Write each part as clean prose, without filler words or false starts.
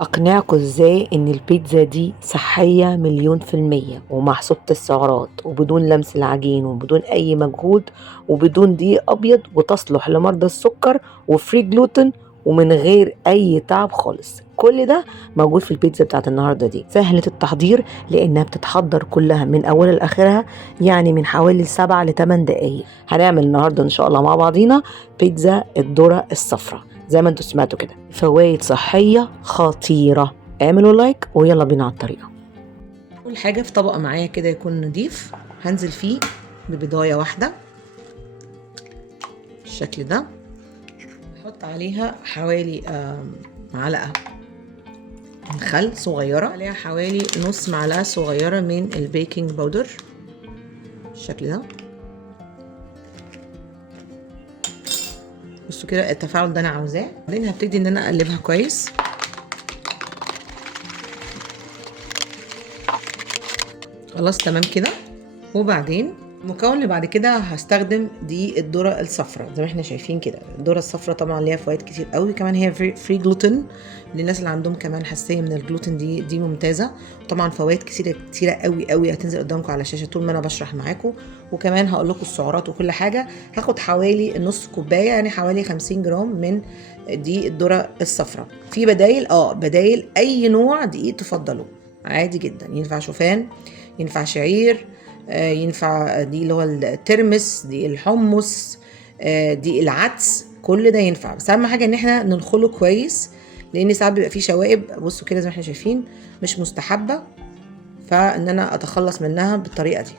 أقنعكوا إزاي إن البيتزا دي صحية 1,000,000% ومحسوبة السعرات وبدون لمس العجين وبدون أي مجهود وبدون دقيق أبيض وتصلح لمرضى السكر وفري جلوتين ومن غير أي تعب خالص. كل ده موجود في البيتزا بتاعت النهاردة دي، سهلة التحضير لأنها بتتحضر كلها من أولها لآخرها، يعني من حوالي 7 ل8 دقايق. هنعمل النهاردة إن شاء الله مع بعضينا بيتزا الذرة الصفراء زي ما انتوا سمعتوا كده، فوائد صحية خطيرة. اعملوا لايك ويلا بينا على الطريقة. اول حاجة في طبق معايا كده يكون نضيف، هنزل فيه ببضاية واحدة بالشكل ده. احط عليها حوالي معلقة من خل صغيرة، عليها حوالي نص معلقة صغيرة من البيكنج باودر بالشكل ده. بصوا كده التفاعل ده انا عاوزاه. بعدين هبتدي ان انا اقلبها كويس. خلاص تمام كده. وبعدين المكون اللي بعد كده هستخدم دي الذرة الصفراء زي ما احنا شايفين كده. الذرة الصفراء طبعا ليها فوائد كتير قوي، كمان هي فري جلوتين للناس اللي عندهم كمان حساسية من الجلوتين، دي ممتازة. طبعا فوائد كتيرة قوي قوي هتنزل قدامكم على الشاشة طول ما انا بشرح معاكم، وكمان هقول لكم السعرات وكل حاجة. هاخد حوالي نص كوباية يعني حوالي 50 جرام من دي الذرة الصفراء. في بدايل اي نوع دقيق تفضلوا عادي جدا، ينفع شوفان، ينفع شعير، ينفع دي اللي هو الترمس، دي الحمص، دي العدس، كل ده ينفع. بس اهم حاجه ان احنا ننخله كويس، لان ساعات بيبقى فيه شوائب بصوا كده زي ما احنا شايفين مش مستحبه، فان انا اتخلص منها بالطريقه دي.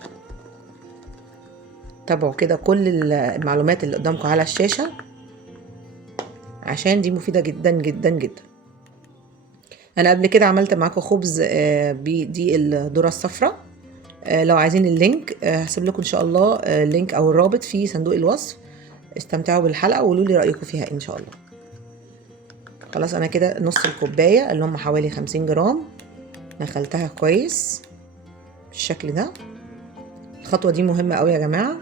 تابعوا كده كل المعلومات اللي قدامكم على الشاشه عشان دي مفيده جدا جدا جدا. انا قبل كده عملت معاكم خبز بدي الذره الصفراء، لو عايزين اللينك هسيب لكم ان شاء الله اللينك او الرابط في صندوق الوصف. استمتعوا بالحلقه وقولوا لي رايكم فيها ان شاء الله. خلاص انا كده نص الكوبايه اللي هم حوالي 50 جرام نخلتها كويس بالشكل ده. الخطوه دي مهمه قوي يا جماعه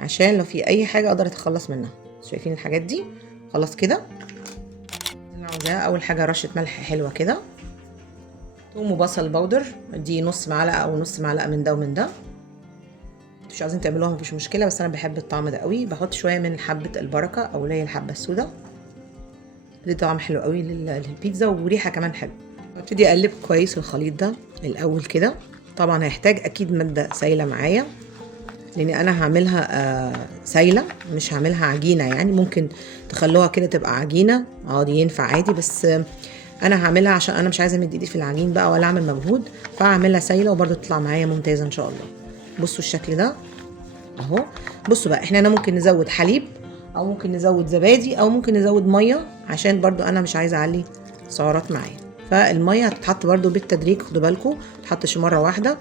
عشان لو في اي حاجه اقدر اتخلص منها. شايفين الحاجات دي؟ خلاص كده. انا عاوزاها اول حاجه رشه ملح حلوه كده، ثوم وبصل باودر دي نص معلقه او نص معلقه من ده ومن ده. مش عايزين تعملوها مفيش مشكله، بس انا بحب الطعم ده قوي. بحط شويه من حبه البركه او اللي هي الحبه السوداء، دي طعم حلو قوي للبيتزا وريحه كمان حلو. ابتدي اقلب كويس الخليط ده الاول كده. طبعا هيحتاج اكيد ماده سايله معايا لان انا هعملها سايله مش هعملها عجينه، يعني ممكن تخلوها كده تبقى عجينه دي ينفع عادي، بس انا هعملها عشان انا مش عايزه امد ايدي في العجين بقى ولا اعمل مجهود، فهعملها سايله وبرده تطلع معايا ممتازه ان شاء الله. بصوا الشكل ده اهو. بصوا بقى احنا ممكن نزود حليب او ممكن نزود زبادي او ممكن نزود ميه عشان برضو انا مش عايزه اعلي سعرات معايا. فالميه هتتحط برضو بالتدريج، خدوا بالكم ما تحطش مره واحده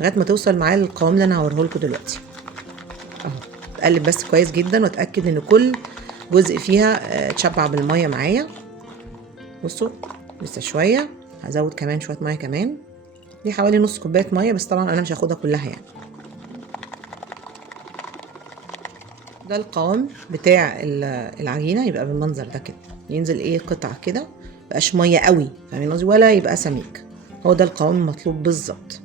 لغايه ما توصل معايا للقوام اللي انا هوريه لكم دلوقتي اهو. تقلب بس كويس جدا واتاكد ان كل جزء فيها اتشبع بالميه معايا. بصوا لسه شويه، هزود كمان شويه ميه كمان، دي حوالي نص كوبايه ميه بس طبعا انا مش هاخدها كلها يعني. ده القوام بتاع العجينه، يبقى بالمنظر ده كده، ينزل قطع كده، مبقاش ميه قوي فاهمين قصدي ولا يبقى سميك، هو ده القوام المطلوب بالظبط.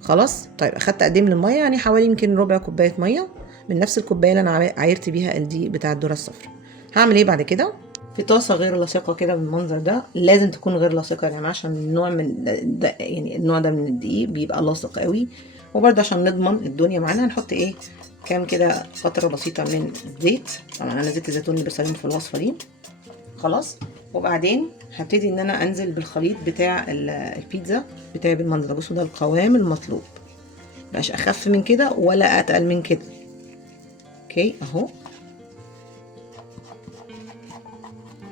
خلاص طيب اخدت قد ايه من الميه؟ يعني حوالي يمكن ربع كوبايه ميه من نفس الكوبايه اللي انا عايرت بيها الدقيق بتاع الذره الصفراء. هعمل ايه بعد كده؟ في طاسه غير لاصقه كده بالمنظر ده، لازم تكون غير لاصقه يا جماعه عشان النوع من ده يعني النوع ده من الدقيق بيبقى لاصق قوي، وبرده عشان نضمن الدنيا معانا هنحط كام كده قطره بسيطه من الزيت. طبعا انا زيت الزيتون اللي بستخدمه في الوصفه دي. خلاص وبعدين هبتدي ان انا انزل بالخليط بتاع البيتزا بتاعي بالمنظر ده. بصوا ده القوام المطلوب، مبقاش اخف من كده ولا اتقل من كده. اوكي اهو.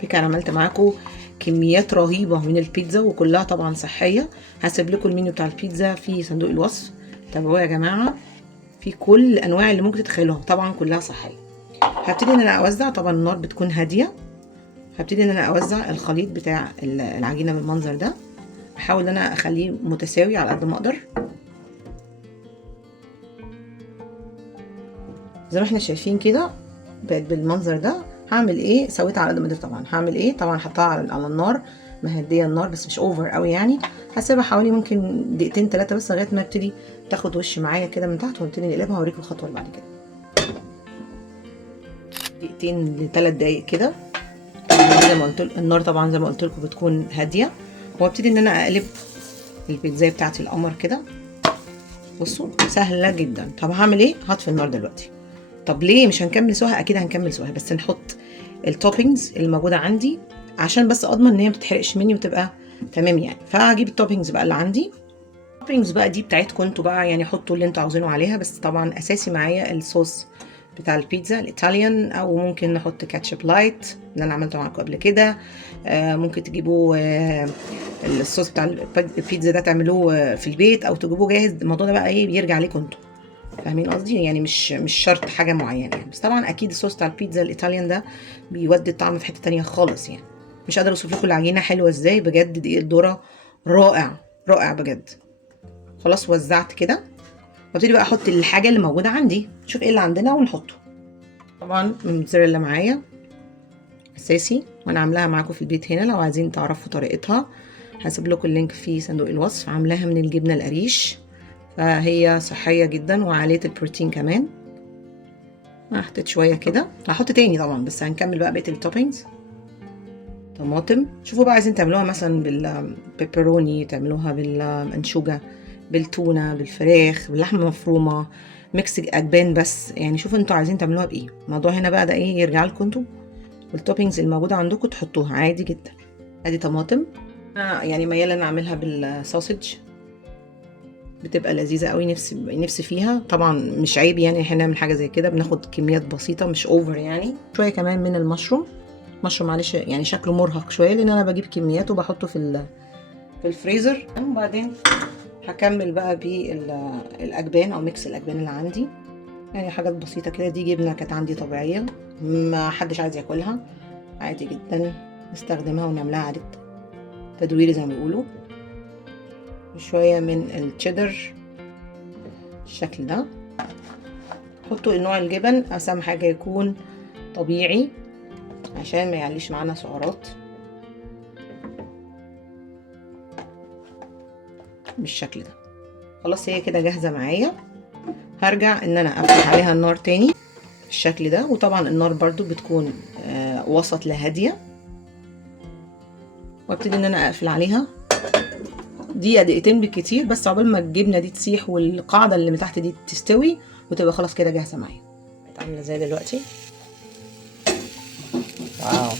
فكرة انا عملت معاكم كميات رهيبه من البيتزا وكلها طبعا صحيه. هسيب لكم المنيو بتاع البيتزا في صندوق الوصف، تابعوه يا جماعه، في كل الانواع اللي ممكن تتخيلوها طبعا كلها صحيه. هبتدي ان انا اوزع، طبعا النار بتكون هاديه. هبتدي ان انا اوزع الخليط بتاع العجينه بالمنظر ده، احاول ان انا اخليه متساوي على قد ما اقدر زي ما احنا شايفين كده بقت بالمنظر ده. هعمل سويت على قد ما اقدر. طبعا هعمل طبعا حطها على النار مهديه النار بس مش اوفر قوي يعني. هسيبها حوالي ممكن دقيقتين 3 بس لغايه ما تبتدي تاخد وش معايا كده من تحت، ونبتدي نقلبها واوريكم الخطوه اللي بعد كده. دقيقتين ل3 دقايق كده زي ما قلت لكم. النار طبعا زي ما قلت لكم بتكون هاديه، وابتدي ان انا اقلب البيتزا بتاعتي القمر كده. بصوا سهله جدا. طب هعمل ايه؟ هطفي النار دلوقتي. طب ليه مش هنكمل سواها؟ اكيد هنكمل سواها، بس نحط التوبينجز الموجوده عندي عشان بس اضمن ان هي ما تتحرقش مني وتبقى تمام يعني. فهجيب التوبينجز بقى اللي عندي. التوبينجز بقى دي بتاعتكم انتوا بقى يعني، حطوا اللي انتوا عاوزينه عليها، بس طبعا اساسي معايا الصوص بتاع البيتزا الايطاليان، او ممكن نحط كاتشب لايت اللي انا عملته معاكم قبل كده. ممكن تجيبوا الصوص بتاع البيتزا ده تعملوه في البيت او تجيبوه جاهز. الموضوع ده بقى ايه بيرجع لكم انتوا، فاهمين قصدي يعني. مش شرط حاجه معينه يعني، بس طبعا اكيد الصوص بتاع البيتزا الايطاليان ده بيودي الطعم في حته تانية خالص يعني. مش قادره اوصف لكم العجينه حلوه ازاي بجد. دقيق الذره رائع رائع بجد. خلاص وزعت كده، وابتدي بقى احط الحاجه اللي موجوده عندي. نشوف ايه اللي عندنا ونحطه. طبعا الموتزاريلا معايا اساسي، وانا عاملاها معاكم في البيت هنا. لو عايزين تعرفوا طريقتها هسيب لكم اللينك في صندوق الوصف. عاملاها من الجبنه القريش، فهي صحيه جدا وعاليه البروتين كمان. حطيت شويه كده، هحط تاني طبعا، بس هنكمل بقى بقيه التوبينجز. طماطم، شوفوا بقى عايزين تعملوها مثلا بالبيبروني، تعملوها بالانشوجه، بالتونه، بالفراخ، باللحمه مفرومه، ميكس اجبان، بس يعني شوفوا انتوا عايزين تعملوها بايه. الموضوع هنا بقى ده ايه يرجع لكم انتوا، والتوبينجز الموجوده عندكم تحطوها عادي جدا. ادي طماطم. يعني مياله انا اعملها بالسوسج، بتبقى لذيذه قوي. نفسي فيها طبعا. مش عيب يعني احنا نعمل حاجه زي كده. بناخد كميات بسيطه مش اوفر يعني. شويه كمان من المشروم. مشروم معلش يعني شكله مرهق شويه، لان انا بجيب كميات وبحطه في الفريزر. وبعدين هكمل بقى بالاجبان او ميكس الاجبان اللي عندي. يعني حاجات بسيطه كده. دي جبنه كانت عندي طبيعيه ما حدش عايز ياكلها، عادي جدا نستخدمها ونعملها عادة تدوير زي ما بيقولوا. شويه من التشيدر بالشكل ده. حطوا نوع الجبن اهم حاجه يكون طبيعي عشان ما يعليش معانا سعرات. بالشكل ده. خلاص هي كده جاهزه معايا. هرجع ان انا افتح عليها النار تاني بالشكل ده. وطبعا النار برضو بتكون وسط لهاديه، وابتدي ان انا اقفل عليها دقيقه دقيقتين بالكتير، بس عقبال ما الجبنه دي تسيح والقاعده اللي من تحت دي تستوي وتبقى خلاص كده جاهزه معايا. بقت عامله ازاي دلوقتي؟ واو،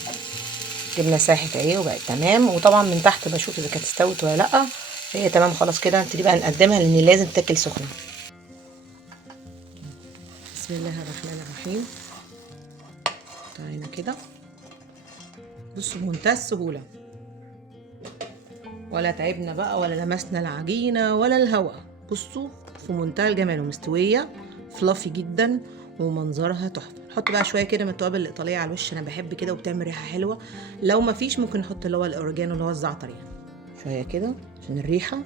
جبنه ساحت اهي وبقت تمام. وطبعا من تحت بشوف اذا كانت استوت ولا لا. هي تمام خلاص كده. نبتدي بقى نقدمها لان لازم تاكل سخنه. بسم الله الرحمن الرحيم. تعالى كده. بصوا بمنتهى السهوله، ولا تعبنا بقى ولا لمسنا العجينه ولا الهواء. بصوا في منتهى الجمال ومستويه فلافي جدا ومنظرها تحفه. نحط بقى شويه كده من التوابل الايطاليه على الوش، انا بحب كده وبتعمل ريحه حلوه. لو ما فيش ممكن نحط اللي هو الاوريجانو اللي هو الزعتر يعني، شويه كده عشان الريحه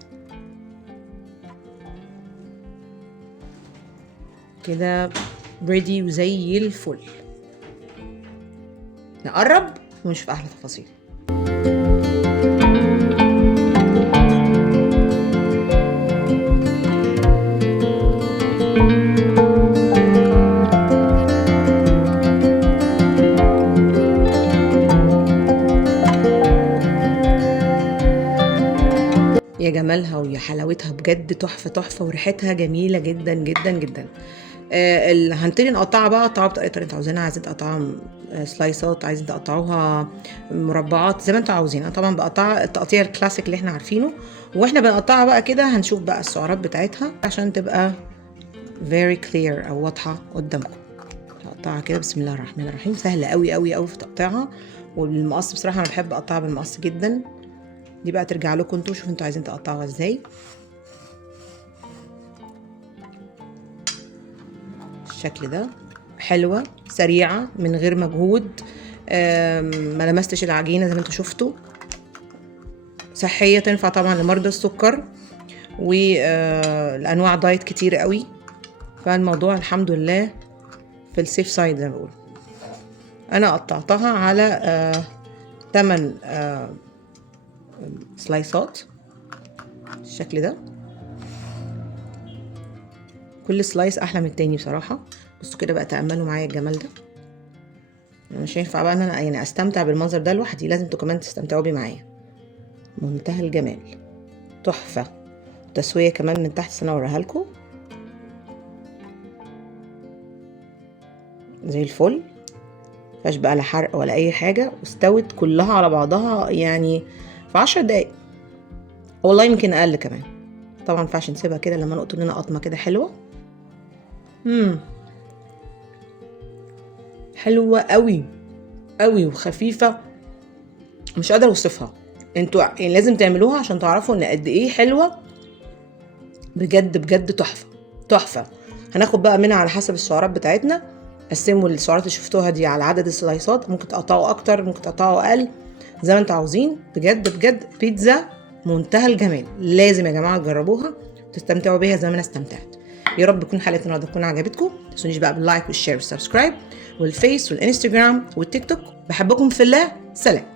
كده. ريدي وزي الفل. نقرب ونشوف احلى تفاصيل. يا جمالها ويا حلاوتها بجد، تحفه تحفه، وريحتها جميله جدا جدا جدا. هنبتدي نقطعها بقى. قطعوها بطريقه اللي انتوا عاوزينها. عايزين تقطعوها سلايسات، عايزين تقطعوها مربعات زي ما انتوا عاوزين. انا طبعا بقطعها التقطيع الكلاسيك اللي احنا عارفينه. واحنا بنقطعها بقى كده هنشوف بقى السعرات بتاعتها عشان تبقى very clear او واضحه قدامكم. هقطعها كده بسم الله الرحمن الرحيم. سهله قوي قوي قوي في تقطيعها. والمقص بصراحه انا بحب اقطعها بالمقص جدا. دي بقى ترجع لكم انتوا، شوفوا انتوا عايزين تقطعوها ازاي. بالشكل ده. حلوه سريعه من غير مجهود. ما لمستش العجينه زي ما انتوا شفتوا. صحيه، تنفع طبعا لمرضى السكر والانواع دايت كتير قوي. فالموضوع الحمد لله في السيف سايد زي ما بقول. انا قطعتها على 8 سلايسات بالشكل ده. كل سلايس احلى من التاني بصراحه. بصوا كده بقى، تأملوا معايا الجمال ده. مش هينفع بقى ان انا يعني استمتع بالمنظر ده لوحدي، لازم انتوا كمان تستمتعوا بيه معايا. منتهى الجمال، تحفه. تسويه كمان من تحت سنه اوريها لكم زي الفل، مفيهاش بقى لا حرق ولا اي حاجه، واستوت كلها على بعضها يعني في 10 دقايق، والله يمكن اقل كمان. طبعا مينفعش نسيبها كده لما نقطم لنا قطمه كده حلوه. حلوه قوي قوي وخفيفه، مش قادره اوصفها. انتوا يعني لازم تعملوها عشان تعرفوا ان قد ايه حلوه بجد بجد. تحفه تحفه. هناخد بقى منها على حسب السعرات بتاعتنا. قسموا السعرات اللي شفتوها دي على عدد السلايسات، ممكن تقطعوا اكتر ممكن تقطعوا اقل زي ما انتوا عاوزين. بجد بجد بيتزا منتهى الجمال، لازم يا جماعه تجربوها وتستمتعوا بيها زي ما انا استمتعت. يا رب تكون حلقه النهارده تكون عجبتكم. ما تنسونيش بقى باللايك والشير والسبسكرايب والفيس والانستجرام والتيك توك. بحبكم في الله. سلام.